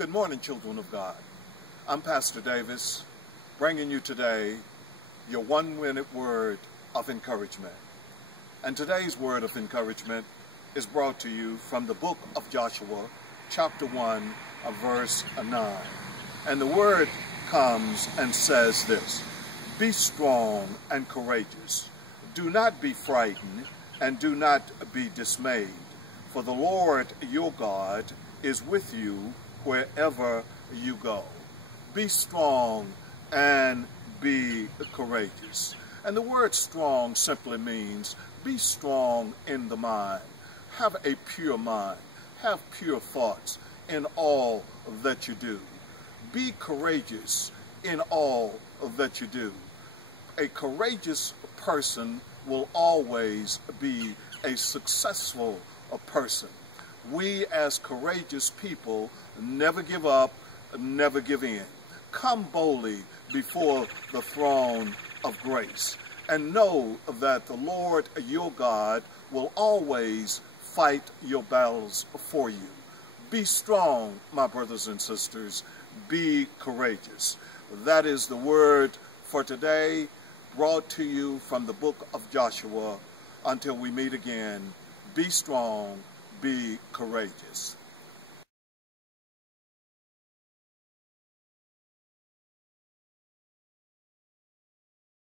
Good morning, children of God. I'm Pastor Davis, bringing you today your 1-minute word of encouragement. And today's word of encouragement is brought to you from the book of Joshua, chapter 1, verse 9. And the word comes and says this: "Be strong and courageous. Do not be frightened and do not be dismayed. For the Lord your God is with you wherever you go." Be strong and be courageous. And the word strong simply means be strong in the mind. Have a pure mind. Have pure thoughts in all that you do. Be courageous in all that you do. A courageous person will always be a successful person. We as courageous people never give up, never give in. Come boldly before the throne of grace and know that the Lord your God will always fight your battles for you. Be strong, my brothers and sisters. Be courageous. That is the word for today, brought to you from the book of Joshua. Until we meet again, be strong, be courageous.